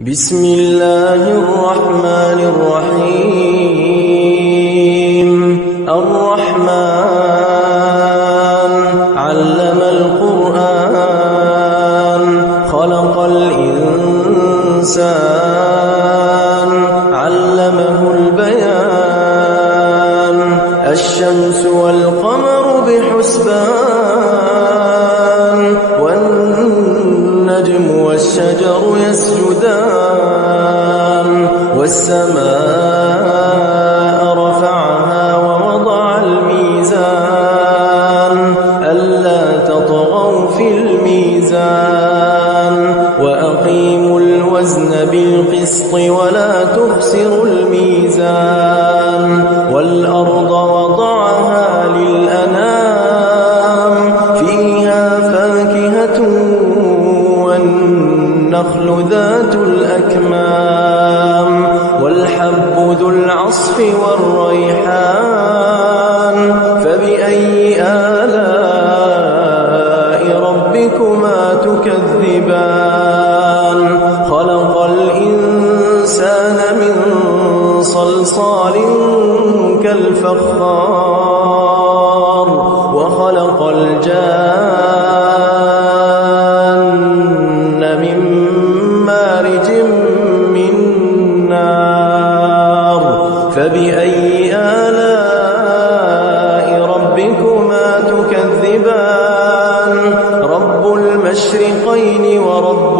بسم الله الرحمن الرحيم. الرحمن علم القرآن خلق الإنسان علمه البيان الشمس والقمر بحسبان والنجم والشجر يسجدان والسماء رفعها ووضع الميزان ألا تطغوا في الميزان وأقيموا الوزن بالقسط ولا تخسروا الميزان والأرض وضعها للأنام فيها فاكهة والنخل ذات الأكمام والحب ذو العصف والريحان فبأي آلاء ربكما تكذبان خلق الإنسان من صلصال كالفخار وخلق الجان من مارج من نار فبأي آلاء ربكما تكذبان رب المشرقين ورب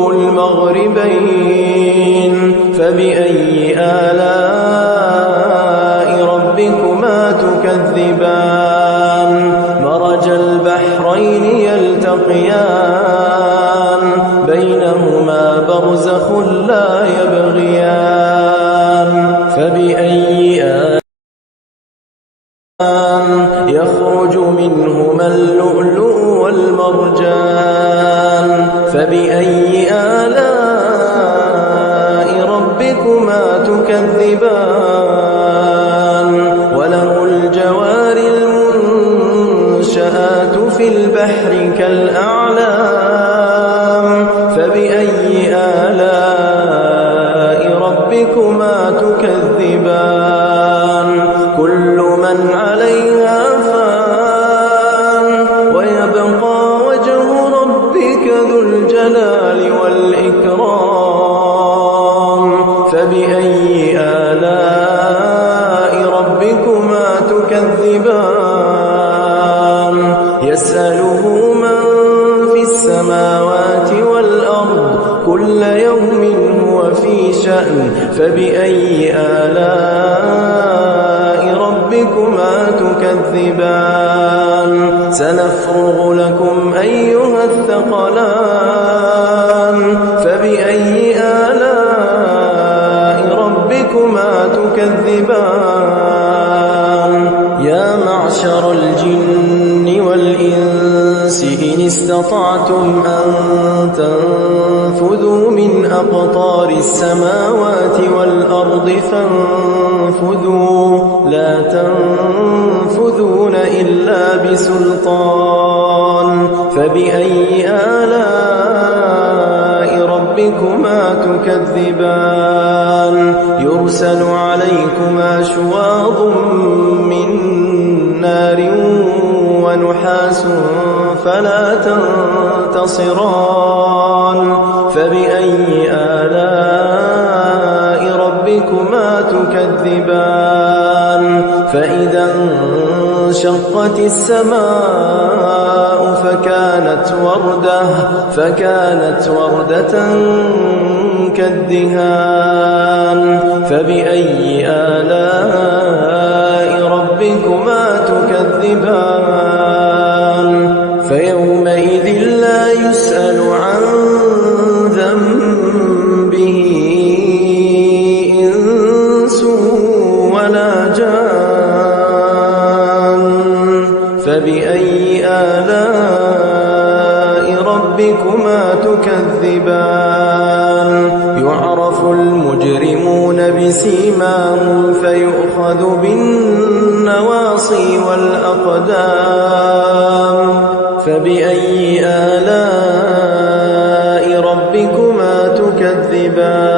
المغربين فبأي آلاء ربكما تكذبان مرج البحرين يلتقيان بينهما برزخ لا يبغيان فبأي آلاء يخرج منهما اللؤلؤ والمرجان فبأي آلاء ربكما تكذبان وله الجوار المنشآت في البحر كالأعلام فبأي آلاء ربكما تكذبان كل من عليها فان ويبقى وجه ربك ذو الجلال والإكرام فبأي آلاء ربكما تكذبان يسأله من في السماوات والأرض كل يوم هو في شأن فبأي آلاء ربكما تكذبان سنفرغ لكم أيها الثقلان فبأي آلاء ربكما تكذبان يا معشر الجن والإنس إن استطعتم أن تنفذوا من أقطار السماوات والأرض فانفذوا لا تنفذون إلا بسلطان فبأي آلاء ربكما تكذبان يرسل عليكما شواظ من نار ونحاس فلا تنتصران فبأي آلاء ربكما تكذبان فإذا انشقت السماء فكانت وردة كالدهان فبأي آلاء ربكما تكذبان فيومئذ لا يسأل عن ذنبه إنس ولا جان فبأي آلاء ربكما تكذبان يعرف المجرمون بسيماهم فيؤخذ بالنواصي والأقدام فبأي آلاء ربكما تكذبان